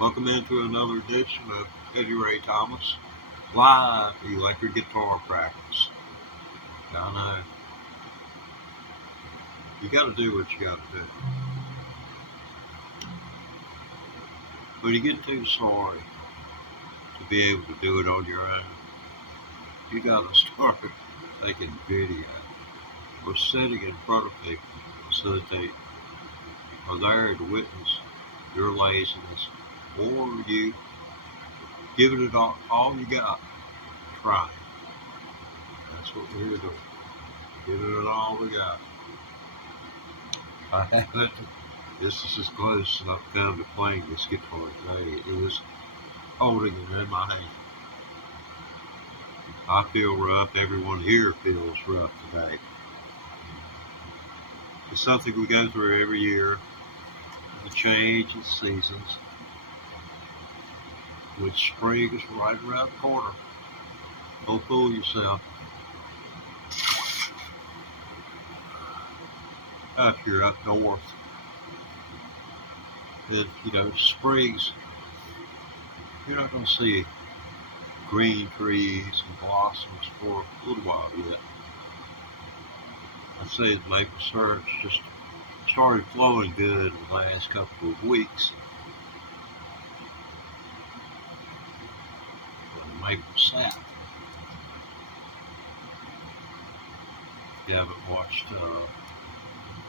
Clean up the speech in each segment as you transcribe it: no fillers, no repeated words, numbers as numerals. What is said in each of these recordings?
Welcome into another edition of Eddie Ray Thomas live electric guitar practice. I know you got to do what you got to do. But you get too sorry to be able to do it on your own. You got to start taking video or sitting in front of people so that they are there to witness your laziness, or you giving it all you got, trying. That's what we're doing. Giving it all we got. I haven't. This is as close as I've come to playing this guitar today. It is holding it in my hand. I feel rough. Everyone here feels rough today. It's something we go through every year. A change in seasons. Which spring is right around the corner. Don't fool yourself. If you're up north, and springs, you're not going to see green trees and blossoms for a little while yet. I'd say the maple syrup just started flowing good in the last couple of weeks. The maple sap. If you haven't watched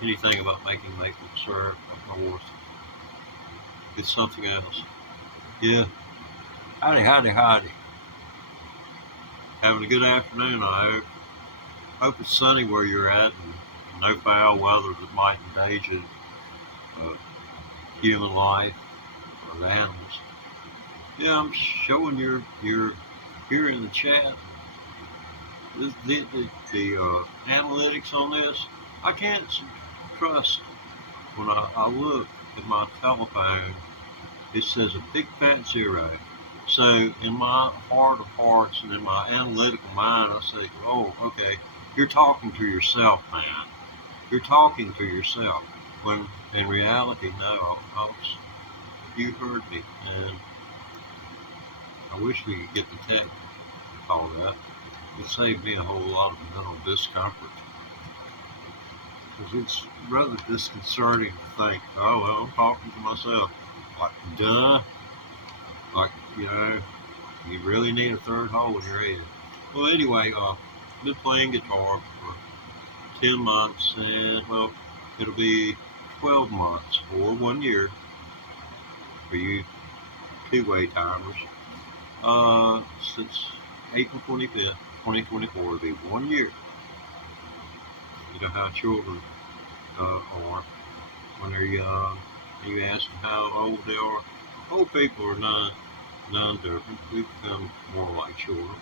anything about making maple syrup up north, it's something else. Yeah. Howdy. Having a good afternoon, I hope. Hope it's sunny where you're at and no foul weather that might endanger human life or the animals. Yeah, I'm showing you're here in the chat. The analytics on this, I can't trust. When I look at my telephone, it says a big fat 0. So in my heart of hearts and in my analytical mind, I say, oh, okay, you're talking to yourself, man. You're talking to yourself. When in reality, no, folks, you heard me. And I wish we could get the tech called up. It saved me a whole lot of mental discomfort. Because it's rather disconcerting to think, oh, well, I'm talking to myself. Like, duh. Like, you really need a third hole in your head. Well, anyway, I've been playing guitar for 10 months, and, well, it'll be 12 months or 1 year for you two-way timers. Since April 25th, 2024, it'll be 1 year. You know how children are when they're young. You ask them how old they are. Old people are none different. We become more like children.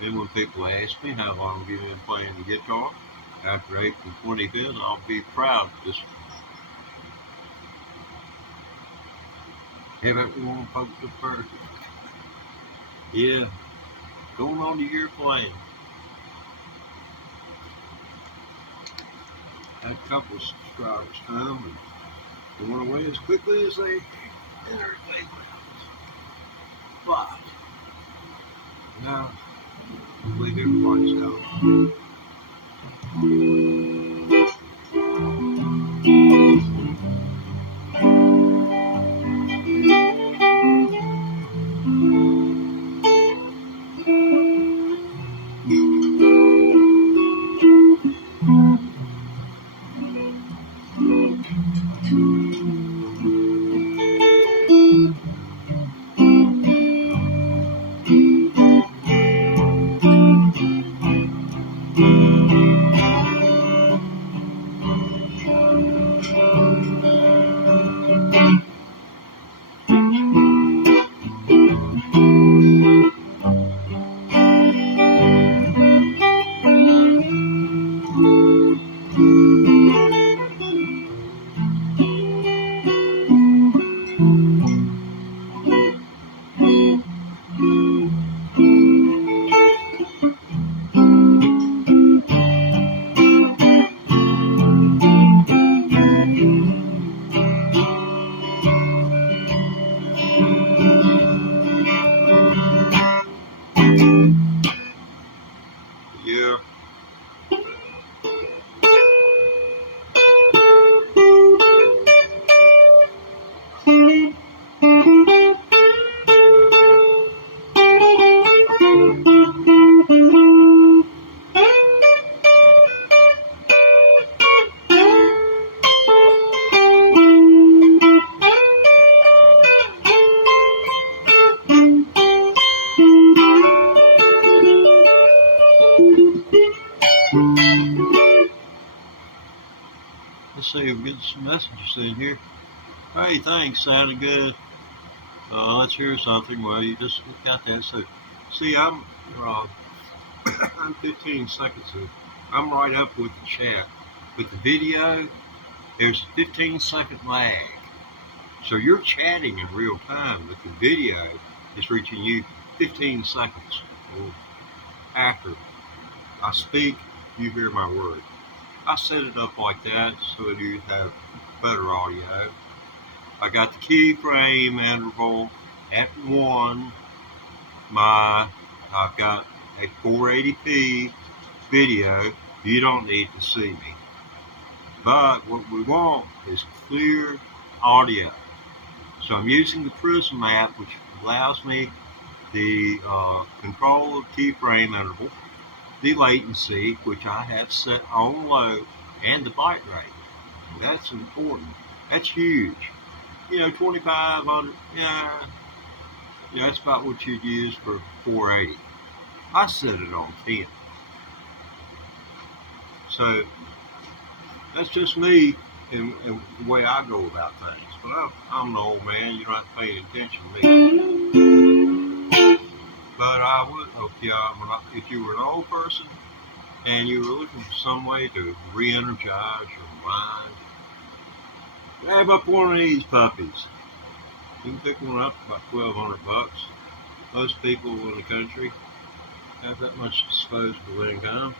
Then when people ask me how long have you been playing the guitar, after April 25th, I'll be proud to just have everyone poke the perfect. Yeah, going on to year playing. Had a couple of subscribers come and went away as quickly as they entered. But now, I believe everybody's gone. Yeah. Let's see if we get some messages in here. Hey, thanks, sounded good. Let's hear something. Well, you just got that. So, see, I'm 15 seconds in. I'm right up with the chat. With the video, there's a 15-second lag. So you're chatting in real time, but the video is reaching you 15 seconds after I speak. You hear my word. I set it up like that so that you have better audio. I got the keyframe interval at 1. I've got a 480p video. You don't need to see me. But what we want is clear audio. So I'm using the Prism app, which allows me the control of keyframe interval, the latency, which I have set on low, and the byte rate. That's important. That's huge. 2,500, yeah, that's about what you'd use for 480. I set it on 10. So that's just me and the way I go about things. But I'm an old man. You're not paying attention to me. But I would hope if you were an old person and you were looking for some way to re-energize your mind, grab up one of these puppies. You can pick one up for about $1,200. Most people in the country have that much disposable income.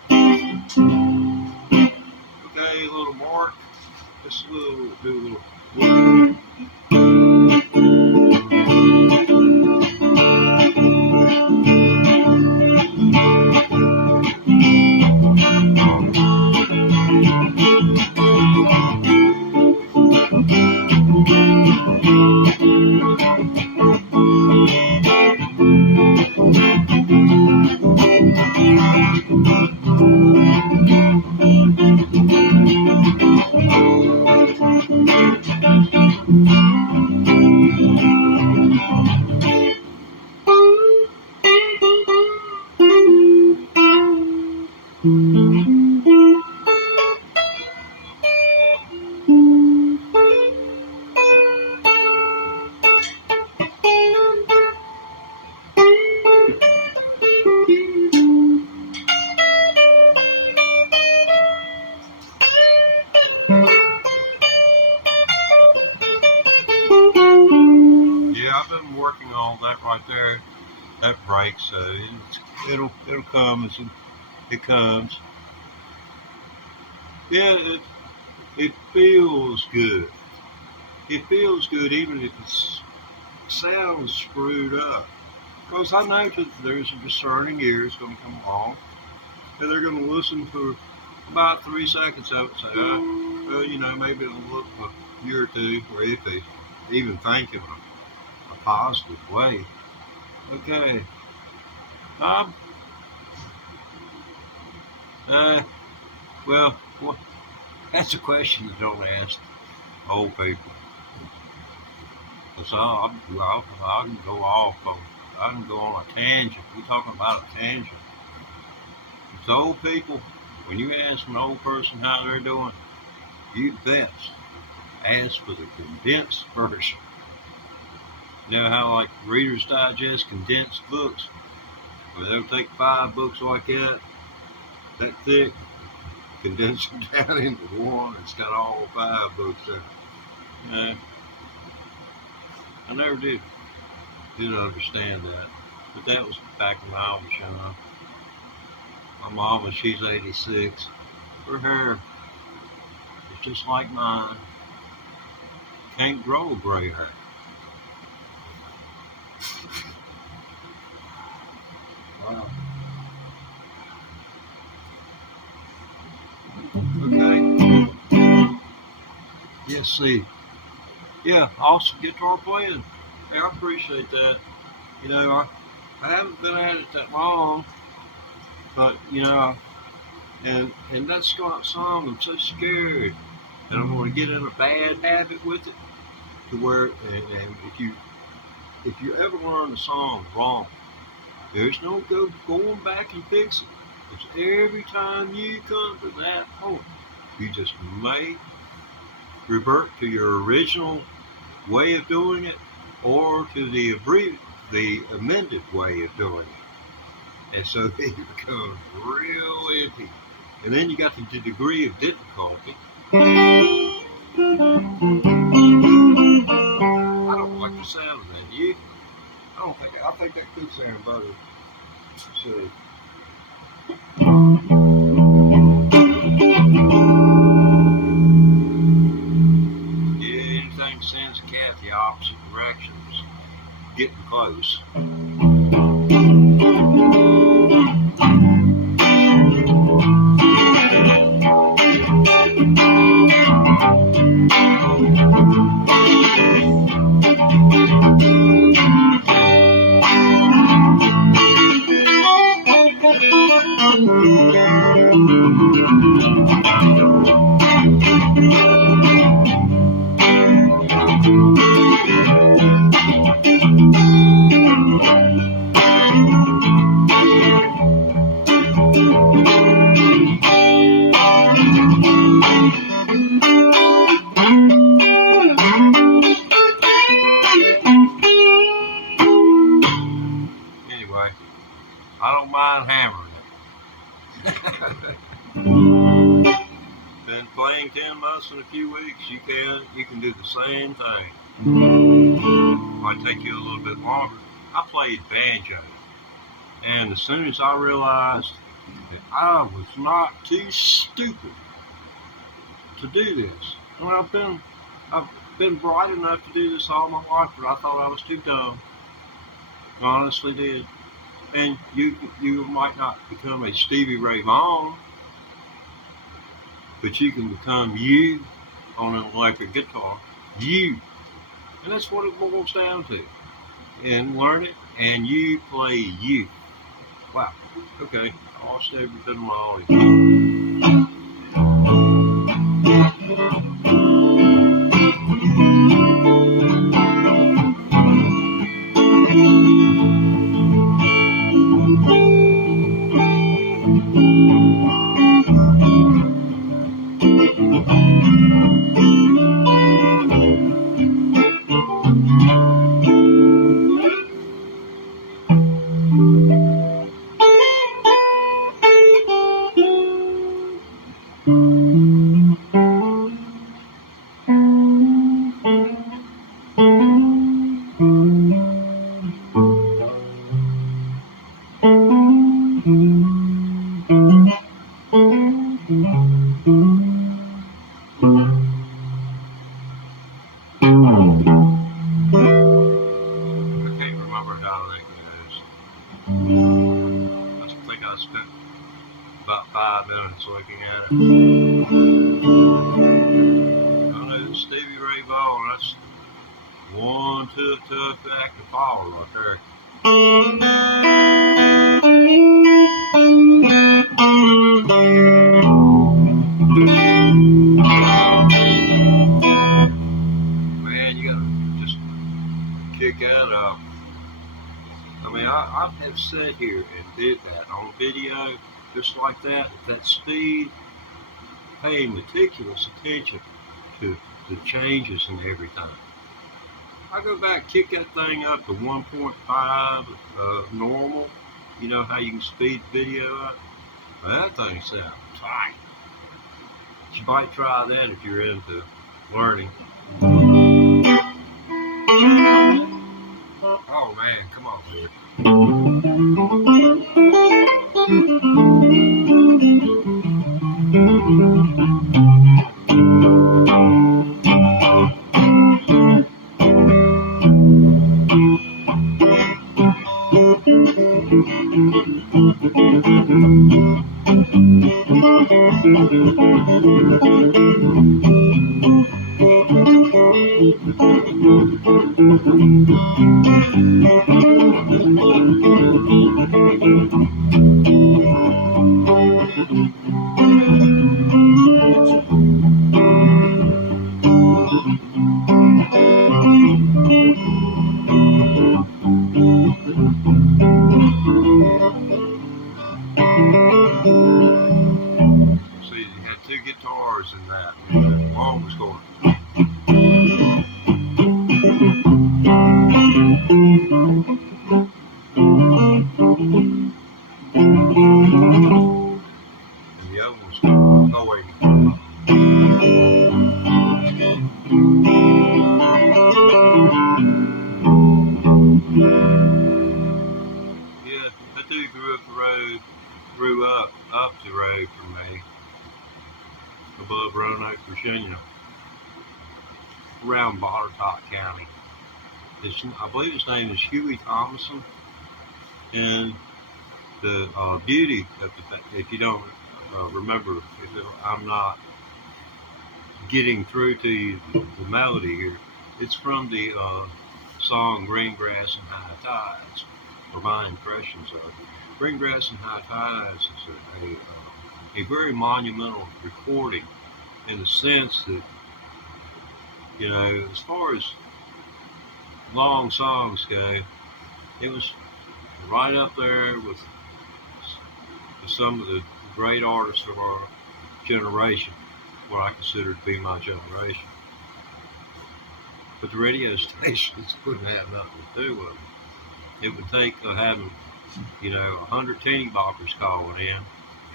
Okay, a little mark. Just do a little. That breaks, so it'll come as it comes. Yeah, it feels good. It feels good even if it sounds screwed up. Because I know that there's a discerning ear is going to come along, and they're going to listen for about 3 seconds of it and say, well, maybe it'll look a year or two, or if they even think in a positive way. Okay. Bob? Well, that's a question you don't ask old people. Because I can go off I can go on a tangent. We're talking about a tangent. It's old people, when you ask an old person how they're doing, you best ask for the condensed version. You know how like Reader's Digest condensed books, where they'll take 5 books like that thick, condense them down into one. It's got all 5 books there. I never did understand that, but that was back when I was young. My mama, she's 86. Her hair is just like mine. Can't grow gray hair. let's see. Yeah, awesome guitar playing. Hey, I appreciate that. You know, I haven't been at it that long, but you know, and that song, I'm so scared, and I'm going to get in a bad habit with it, to where, and if you ever learn a song wrong, there's no going back and fix it. Because every time you come to that point, you just may revert to your original way of doing it, or to the amended way of doing it. And so it becomes real empty. And then you got the degree of difficulty. I don't like the sound of that. You? I think that could sound better. Let's see. Yeah, anything that sends a cat the opposite direction is getting close. Anyway, I don't mind hammering it. Been playing 10 months in a few weeks. You can do the same thing. Might take you a little bit longer. I played banjo, and as soon as I realized that I was not too stupid to do this, I mean, I've been bright enough to do this all my life, but I thought I was too dumb. I honestly did. And you might not become a Stevie Ray Vaughan, but you can become you on an electric guitar. You. And that's what it boils down to. And learn it, and you play you. Wow. Okay. I lost every bit of my audio. I spent about 5 minutes looking at it. I know Stevie Ray Vaughan, that's one tough act to follow right there. Man, you gotta just kick that up. I mean, I have sat here and did that on video, just like that, at that speed, paying meticulous attention to the changes and everything. I go back, kick that thing up to 1.5 normal. You know how you can speed video up? Well, that thing sounds tight. You might try that if you're into learning. Oh man, come on, dude. See, you had two guitars in that. One was going. And the other one's going. Yeah, that dude grew up the road from me, above Roanoke, Virginia, around Botetourt County. I believe his name is Huey Thomason, and the beauty of if you don't remember, I'm not getting through to you the melody here. It's from the song Green Grass and High Tides, or my impressions of it. Green Grass and High Tides is a very monumental recording in the sense that, you know, as far as long songs go, it was right up there with some of the great artists of our generation, what I consider to be my generation. But the radio stations wouldn't have nothing to do with it. It would take having, you know, 100 teeny boppers calling in,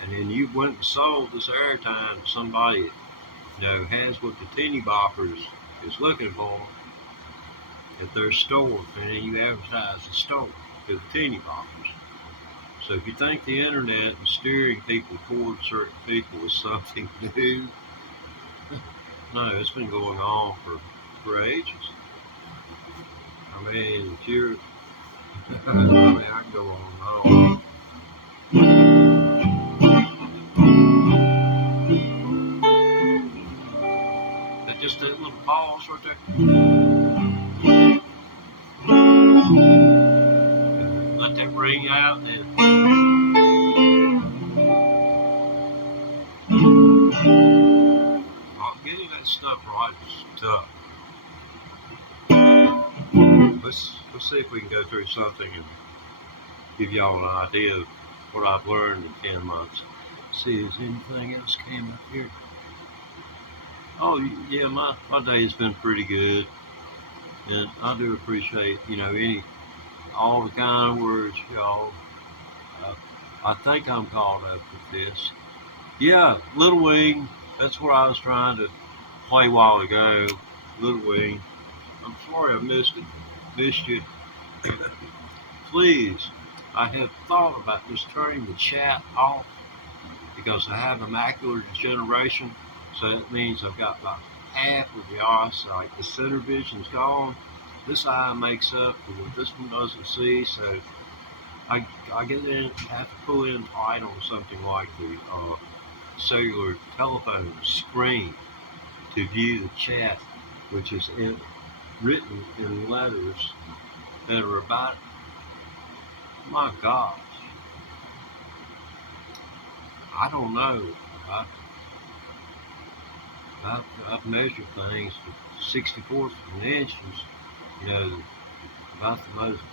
and then you went and sold this airtime to somebody that, you know, has what the teeny boppers is looking for at their store, and then you advertise the store to the teeny boppers. So if you think the internet and steering people toward certain people is something new, no, it's been going on for ages. I mean, if you're, I mean, I can go on and on. That just that little pause right there. Let that ring out, and getting that stuff right is tough. Let's see if we can go through something and give y'all an idea of what I've learned in 10 months. See, is anything else came up here? Oh yeah, my day has been pretty good, and I do appreciate, you know, all the kind words, y'all. I think I'm caught up with this. Yeah, Little Wing. That's what I was trying to play a while ago. Little Wing. I'm sorry I missed you. Please, I have thought about just turning the chat off because I have a macular degeneration. So that means I've got about half of the eyesight. The center vision's gone. This eye makes up for what this one doesn't see. So I have to pull in tight on something like the cellular telephone screen to view the chat, which is written in letters that are about, my gosh, I don't know. I've measured things to 64th of an inch, you know, about the most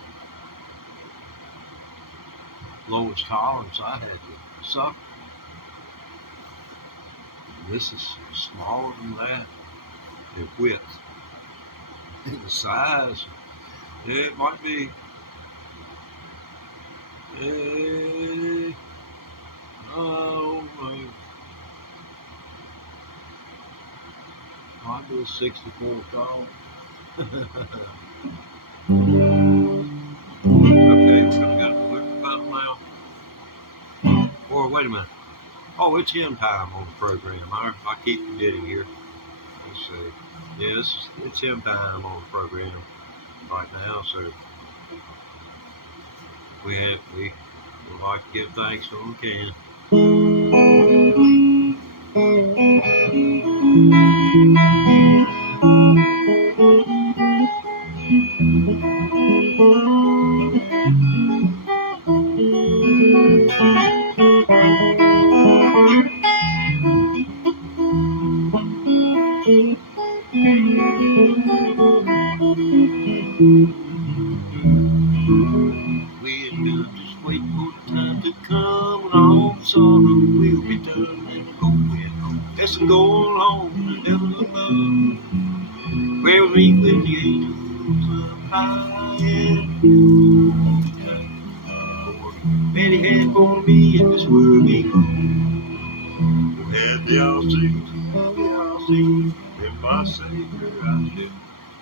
lowest tolerance I had to suffer. This is smaller than that in width. In the size, yeah, it might be. Might be 64 tall. Okay, so we got a quick button now. Or wait a minute. Oh, it's hymn time on the program. I keep forgetting here. Let's see. Yes, it's hymn time on the program right now. So we like to give thanks when we can. We'll just wait for the time to come when all sorrow will be done and going home. Let's go home to heaven above, where we meet with the angels up high and low. Many had for me in this world we go. Happy I'll sing, in my Savior I shall.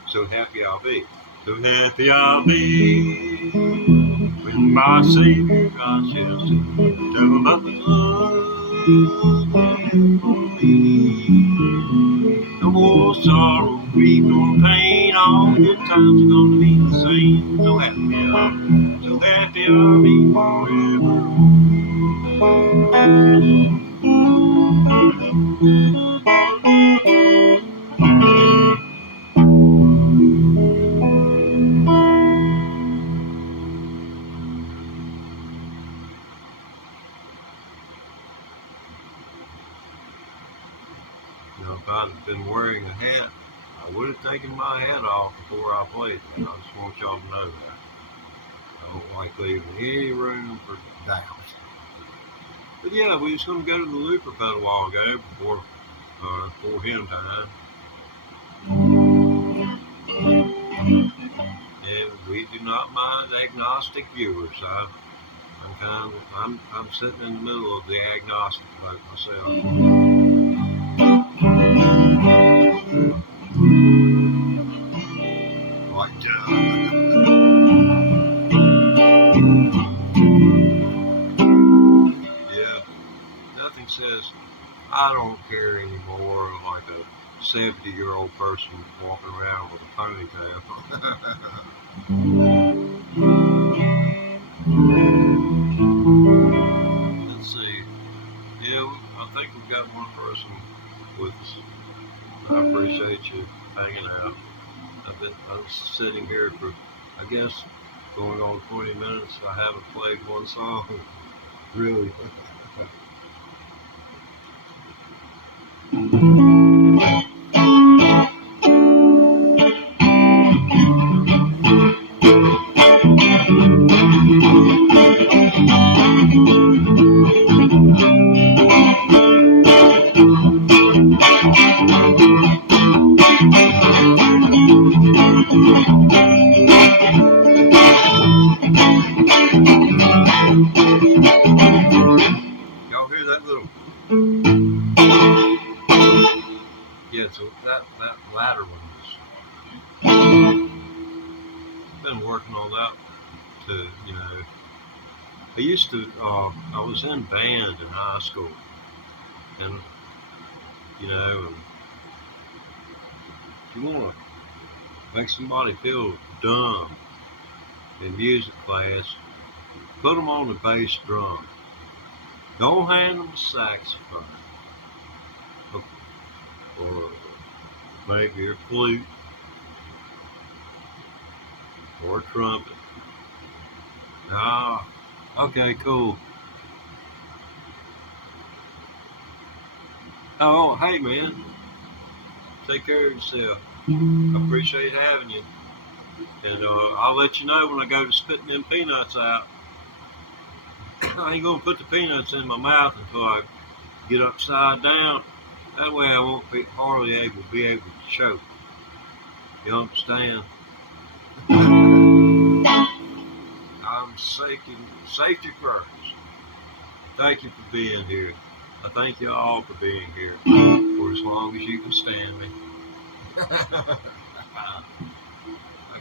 So happy I'll be, so happy I'll be, when my Savior I shall sing. Tell him about the love for me. No more sorrow, grief, nor pain. All good times are gonna be the same. So happy I'll be forever. Now, if I'd have been wearing a hat, I would have taken my hat off before I played. I just want y'all to know that. I don't like leaving any room for doubt. But yeah, we was going to go to the looper pad a while ago before hymn time. And we do not mind agnostic viewers. I'm sitting in the middle of the agnostic boat myself. Like yeah, nothing says I don't care anymore like a 70-year-old person walking around with a ponytail. Let's see. Yeah, I think we've got one person with us. I appreciate you hanging out. I'm sitting here for, I guess, going on 20 minutes. I haven't played one song. Really. Y'all hear that little? Yeah, so that latter one is. Been working on that to, you know. I used to. I was in band in high school, and you know, if you want to make somebody feel dumb in music class, put them on the bass drum. Don't hand them a saxophone or maybe a flute or a trumpet. Ah, okay, cool. Oh, hey man, take care of yourself. I appreciate having you. And I'll let you know when I go to spitting them peanuts out. I ain't gonna put the peanuts in my mouth until I get upside down. That way I won't be hardly able to choke. You understand? I'm safety first. Thank you for being here. I thank you all for being here for as long as you can stand me. I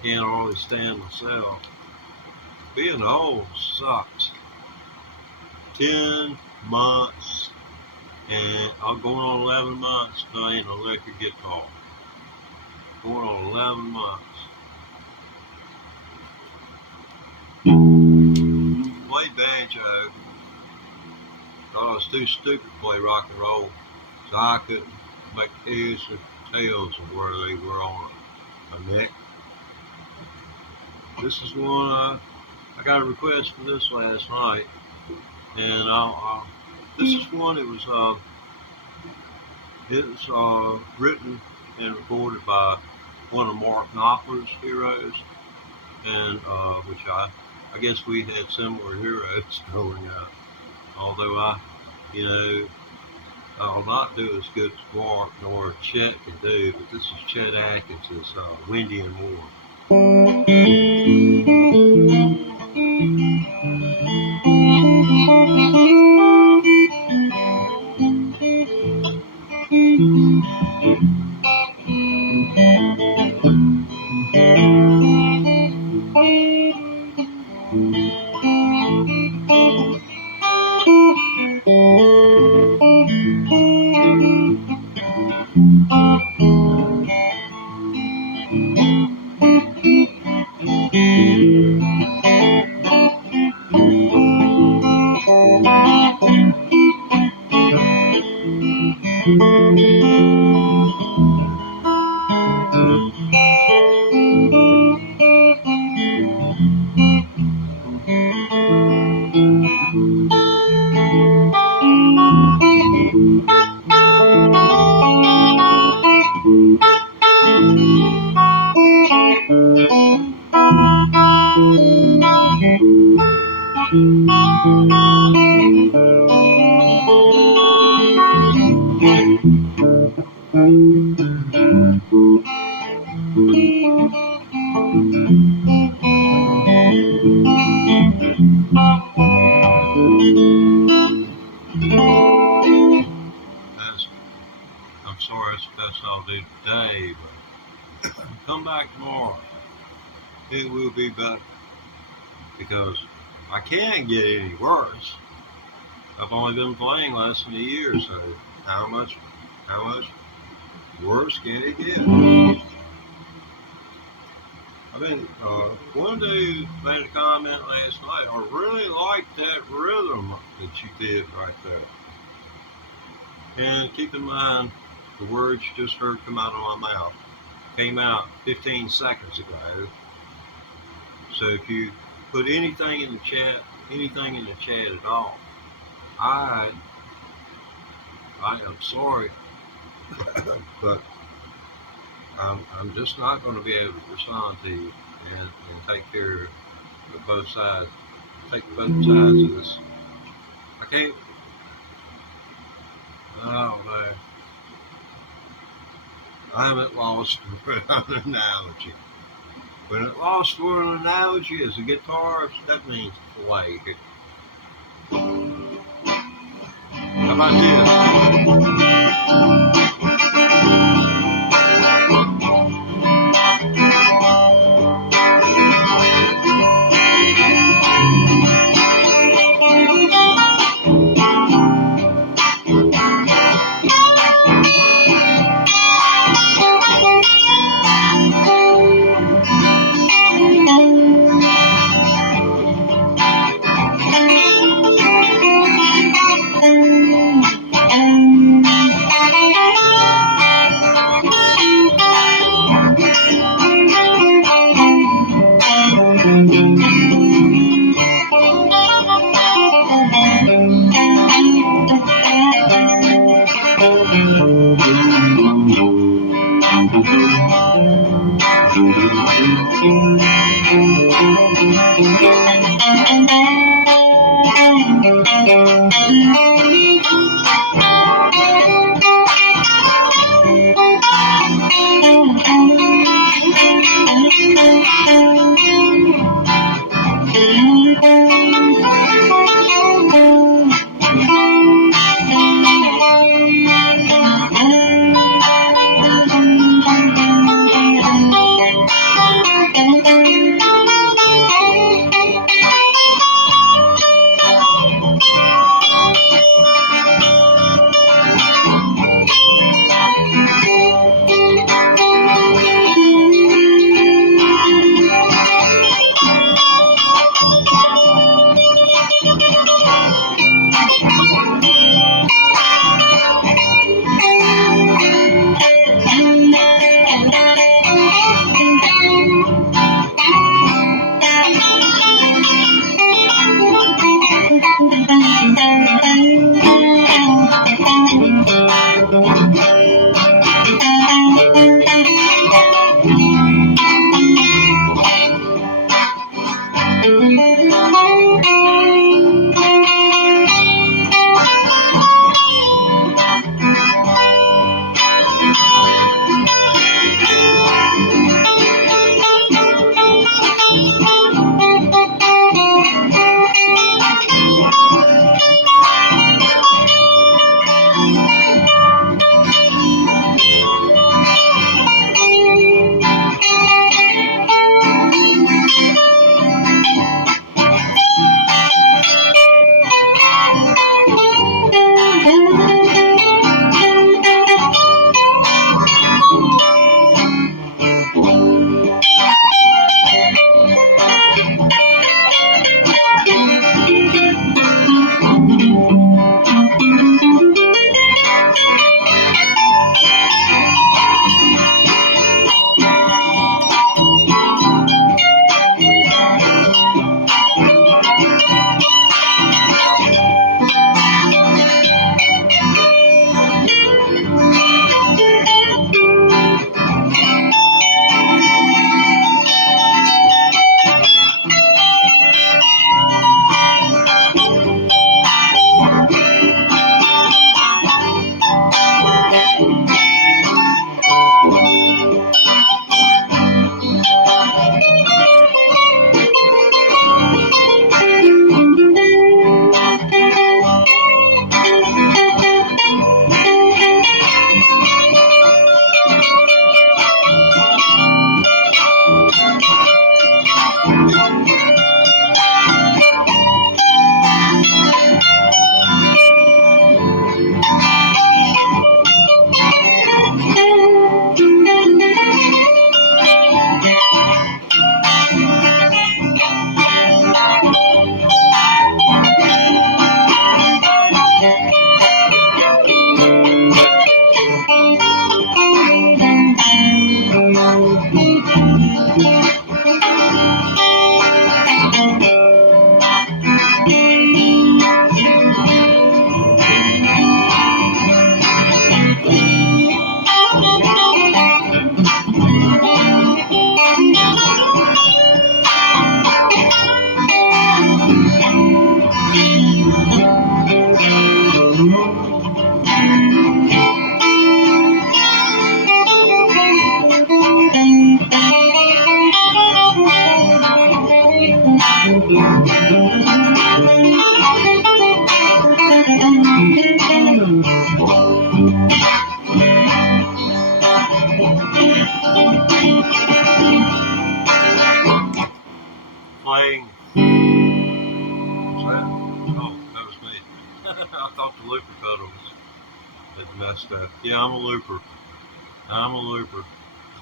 can't always stand myself. Being old sucks. 10 months, and I'm going on 11 months playing electric guitar. Going on 11 months. Played banjo. Thought I was too stupid to play rock and roll, so I couldn't make heads or tails of where they were on my neck. This is one I got a request for this last night, and this is one that was written and recorded by one of Mark Knopfler's heroes, and which I guess we had similar heroes growing up. Although I'll not do as good as Mark nor Chet can do, but this is Chet Atkins' Windy and Warm. I'm sorry, that's all I'll do today, but come back tomorrow. It will be better, because I can't get any worse. I've only been playing less than a year, so how much worse can it get? One dude made a comment last night, I really like that rhythm that you did right there. And keep in mind, the words you just heard come out of my mouth came out 15 seconds ago. So if you put anything in the chat at all, I am sorry, but I'm just not going to be able to respond to you and take care of both sides. Take both sides of this. I can't. I don't know. I'm at loss for an analogy. When at loss for an analogy as a guitarist, that means play. How about this? playing. What's that? Oh, that was me. I thought the looper pedal had messed up. Yeah, I'm a looper. I'm a looper.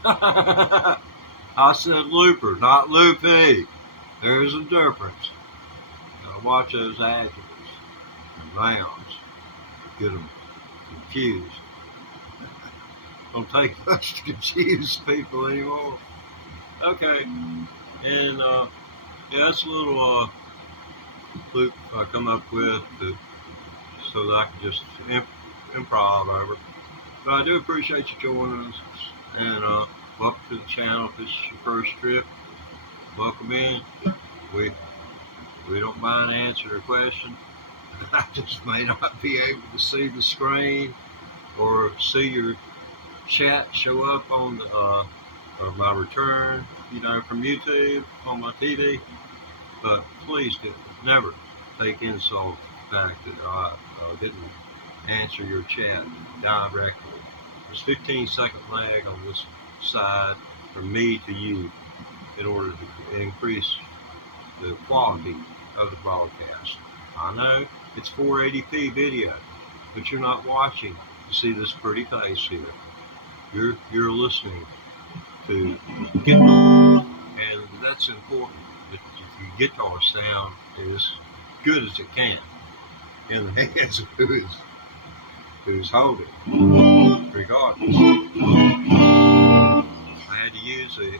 I said looper, not loopy. There's a difference. Watch those adjectives and nouns. Get them confused. Don't take much to confuse people anymore. Okay, and yeah, that's a little loop I come up with so that I can just improv over. But I do appreciate you joining us, and welcome to the channel. If this is your first trip, welcome in. We don't mind answering a question. I just may not be able to see the screen or see your chat show up on the or my return, from YouTube on my TV. But please never take insult to the fact that I didn't answer your chat directly. There's 15-second lag on this side from me to you in order to increase the quality of the broadcast. I know it's 480p video, but you're not watching to see this pretty face here. You're listening to guitar, and that's important. That your guitar sound is as good as it can in the hands of who's holding, regardless. I had to use a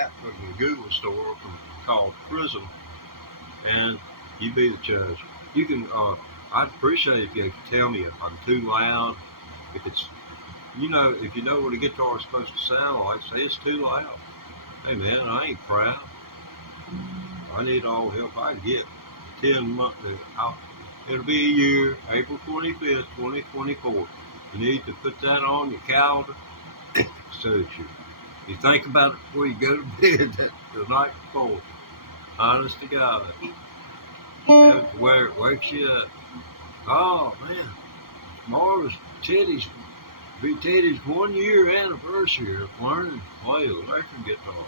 app from the Google store called Prism, and you be the judge. You can. I'd appreciate if you could tell me if I'm too loud, if it's. If you know what a guitar is supposed to sound like, say it's too loud. Hey man, I ain't proud. I need all the help I can get. 10 months, it'll be a year, April 25th, 2024. You need to put that on your calendar so that you think about it before you go to bed the night before. Honest to God. Where it wakes you up. Oh man, tomorrow's Teddy's 1 year anniversary of learning to play electric guitar.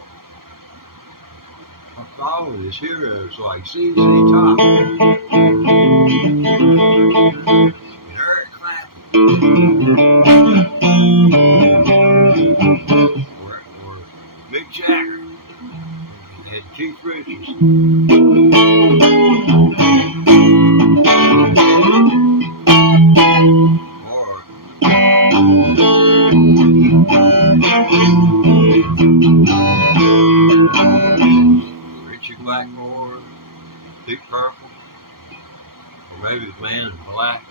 I follow his heroes like ZZ Top, Eric Clapton, or Mick Jagger, and Keith Richards. Blackmore, Deep Purple, or maybe the Man in Black.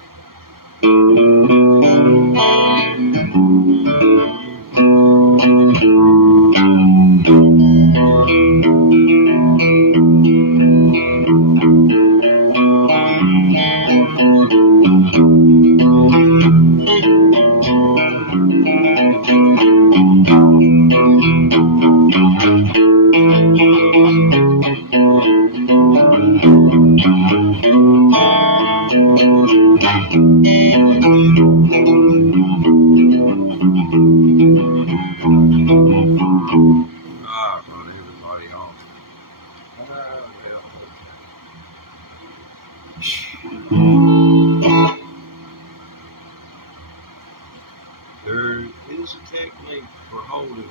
There is a technique for holding.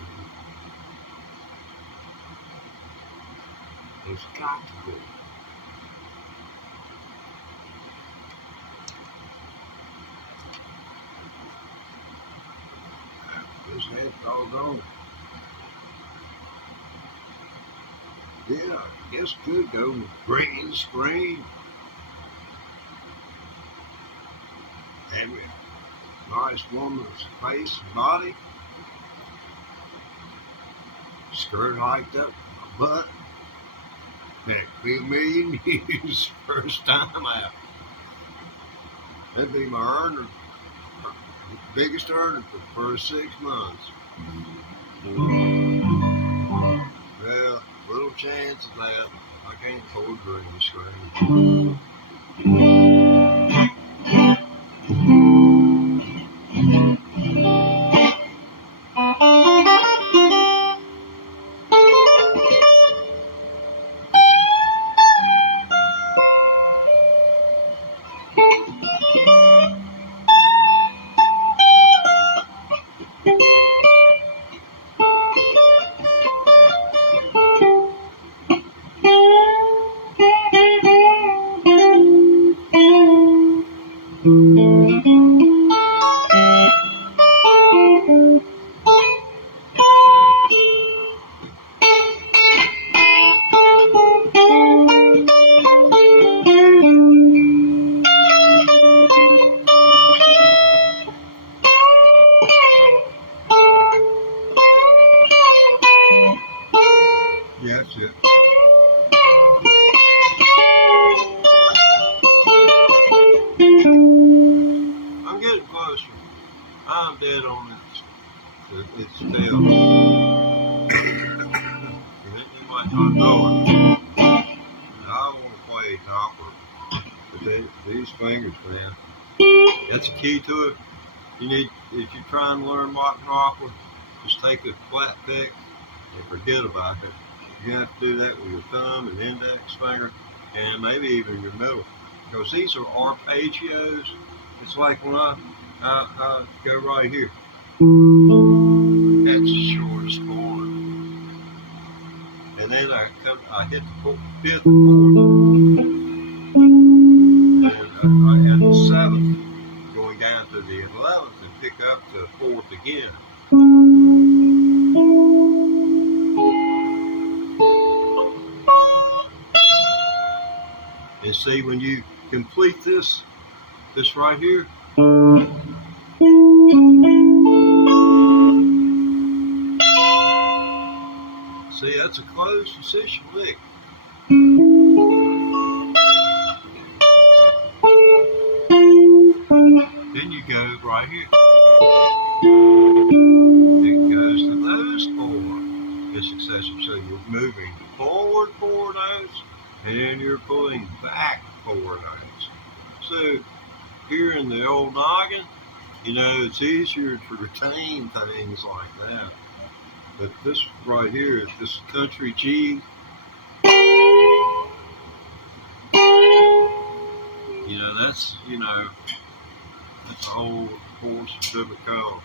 There's got to be. This head's doggone. Yeah, I guess could go green screen. Have a nice woman's face and body. Skirt hiked up my butt. That could be 1 million views first time out. That'd be my earner, biggest earner for the first 6 months. Well, little chance of that. I can't afford green screen. I'm dead on its tail. You might not know it. I want to play copper, but these fingers, man, that's the key to it. You need, if you try and learn modern copper, just take a flat pick and forget about it. You have to do that with your thumb and index finger, and maybe even your middle, because these are arpeggios. It's like when I go right here. That's the shortest corner. And then I hit the fifth chord. And at the seventh, going down to the 11th and pick up the fourth again. And see, when you complete this right here, see, that's a closed position lick. Then you go right here. It goes to those four in succession. So you're moving forward 4 notes, and then you're pulling back 4 notes. So here in the old noggin, you know, it's easier to retain things like that. But this right here is this country G. You know, that's, you know, that's a whole course of biblical.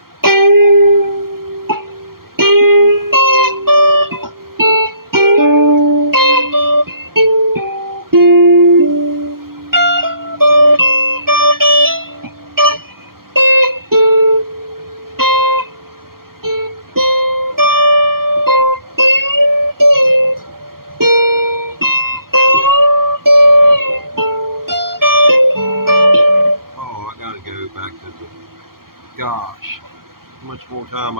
Gosh, how much more time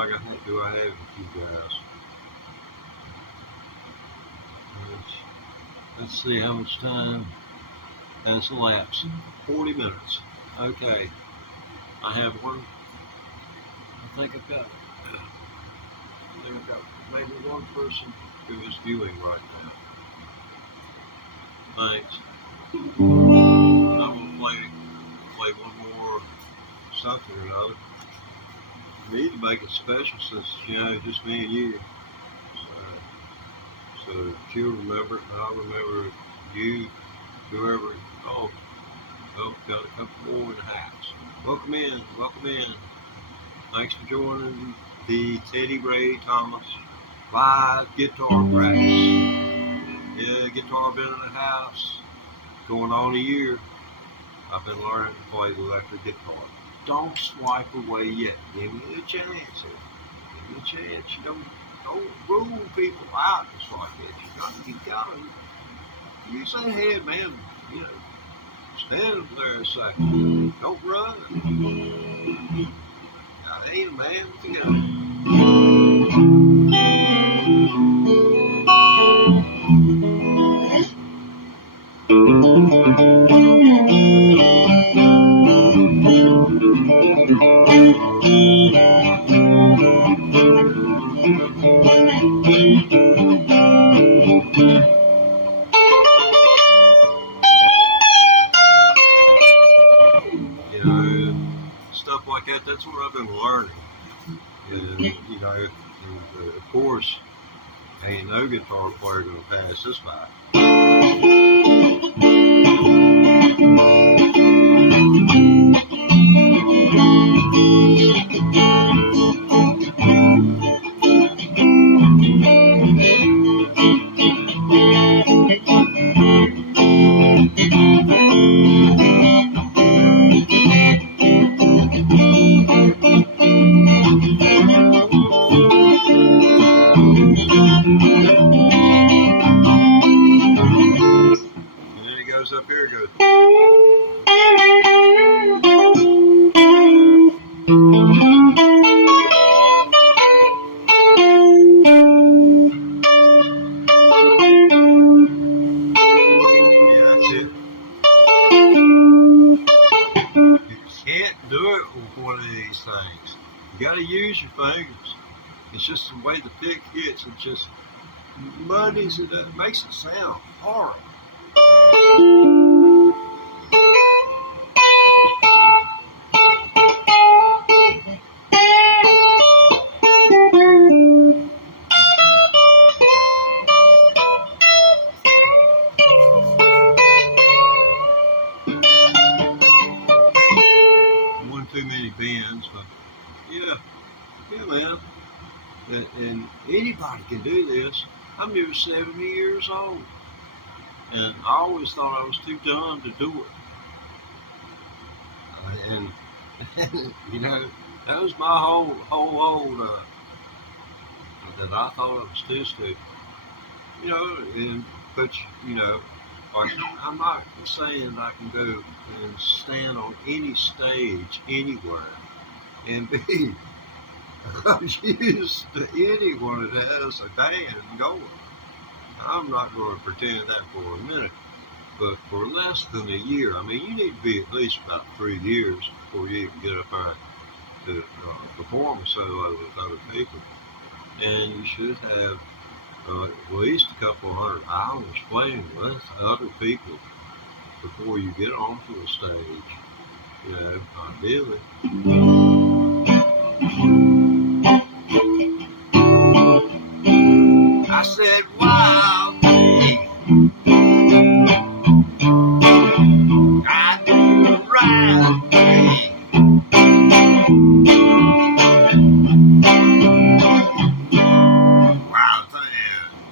do I have with you guys? Let's see how much time has elapsed. 40 minutes. Okay. I have one. I think I've got maybe one person who is viewing right now. Thanks. I'm gonna play one more something or another. Need to make it special since, you know, just me and you. So she'll remember it, and I'll remember you, whoever. Oh, got a couple more in the house. Welcome in. Thanks for joining the Teddy Ray Thomas live guitar practice. Yeah, guitar been in the house going on a year. I've been learning to play the electric guitar. Don't swipe away yet. Give me a chance here. Give me a chance. You don't rule people out just like that. You gotta use that head, man. You know, stand up there a second. Don't run. Got aim, man. Together. Stuff like that, that's what I've been learning. And, you know, and, of course, ain't no guitar player gonna pass this by. You got to use your fingers. It's just the way the pick hits. It just muddies it up, makes it sound horrible. One too many bends, but yeah, man. And anybody can do this. I'm nearly 70 years old, and I always thought I was too dumb to do it. And you know, that was my whole that I thought I was too stupid. You know, but you know, like, I'm not saying I can go and stand on any stage anywhere and be used to anyone that has a band going. I'm not going to pretend that for a minute, but for less than a year, I mean, you need to be at least about 3 years before you can get up there to perform a solo with other people. And you should have at least a couple hundred hours playing with other people before you get onto a stage, you know, ideally. I said, wild thing, I do the right thing.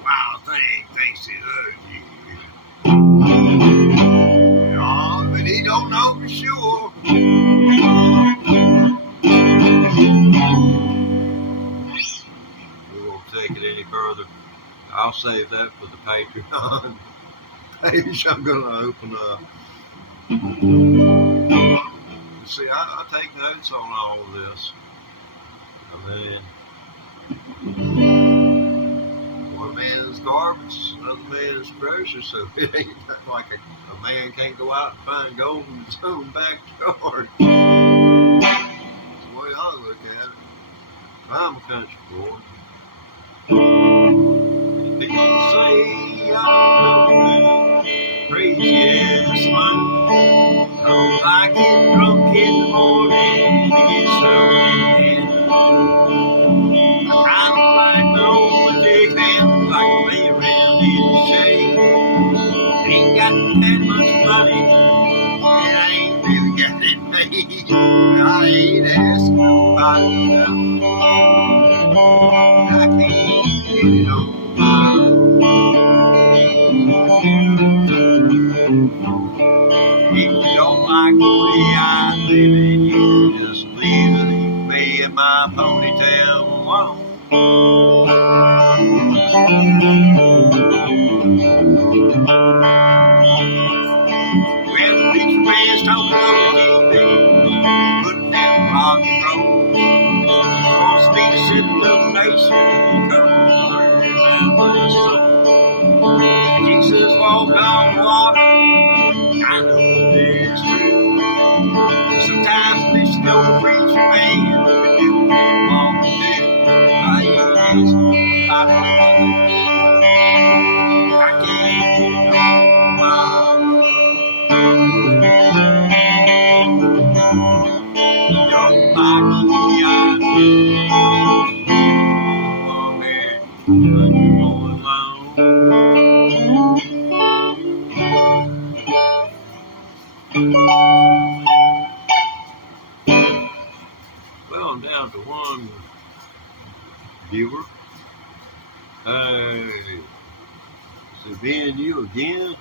Wild thing thinks he loves you. Oh, but he don't know for sure. We won't take it any further. I'll save that for the Patreon page I'm going to open up. See, I take notes on all of this. I mean, one man's garbage, another man's treasure, so it ain't like a man can't go out and find gold in his own backyard. That's the way I look at it. I'm a country boy. People say I'm the craziest one. Cause I get drunk in the morning to get started. I kind of like the old big hand, like lay around in the shade. Ain't got that much money, and I ain't really got it made. I ain't asking nobody else. I can't get it on my own. If you don't like the way I live it, you can just leave me and my ponytail alone. Well, the preacher man's talking over TV, putting down rock and roll. Wants me to sit in illumination, come worry about my soul. Jesus walked on water. I know it's true. Sometimes this no preacher man can do what he wants to do. I use my brothers. I can't get it on my own. Don't like me, I do. Long hair, country going long. Well, I'm down to one viewer. Is it being you again?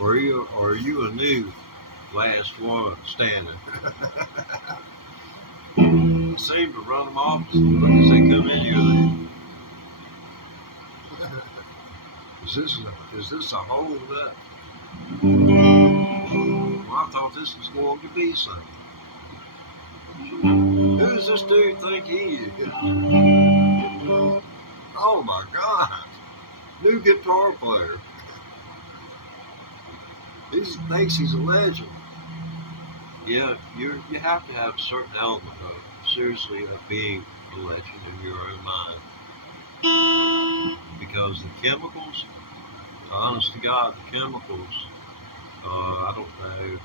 Or are you a new last one standing? I seem to run them off as quick as they come in here. Is this a hold up? Well, I thought this was going to be something. Who does this dude think he is? Oh my God. New guitar player. He thinks he's a legend. Yeah, you have to have a certain element of seriously of being a legend in your own mind. Because the chemicals, honest to God, the chemicals, I don't know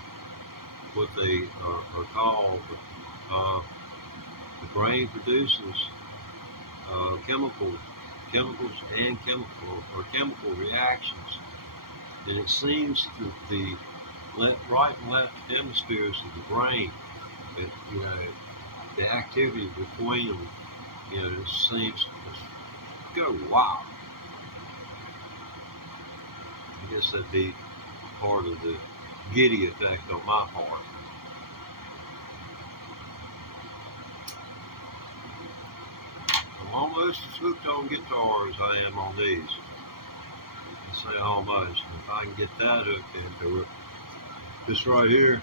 what they are called, but the brain produces chemicals and chemical reactions, and it seems that the right and left hemispheres of the brain, that, you know, the activity between them, you know, it seems to just go wild. I guess that'd be part of the giddy effect on my part. I'm almost as hooked on guitar as I am on these. I say almost. If I can get that hooked into it, this right here,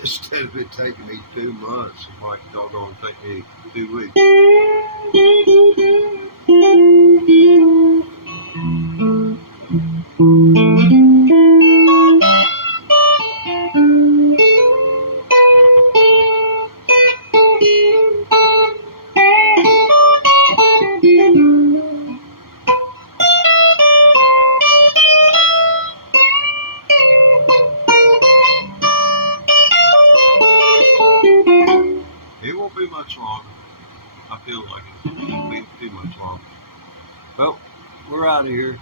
instead of it taking me 2 months, it might doggone take me 2 weeks. It won't be much longer. I feel like it won't be too much longer. Well, we're out of here.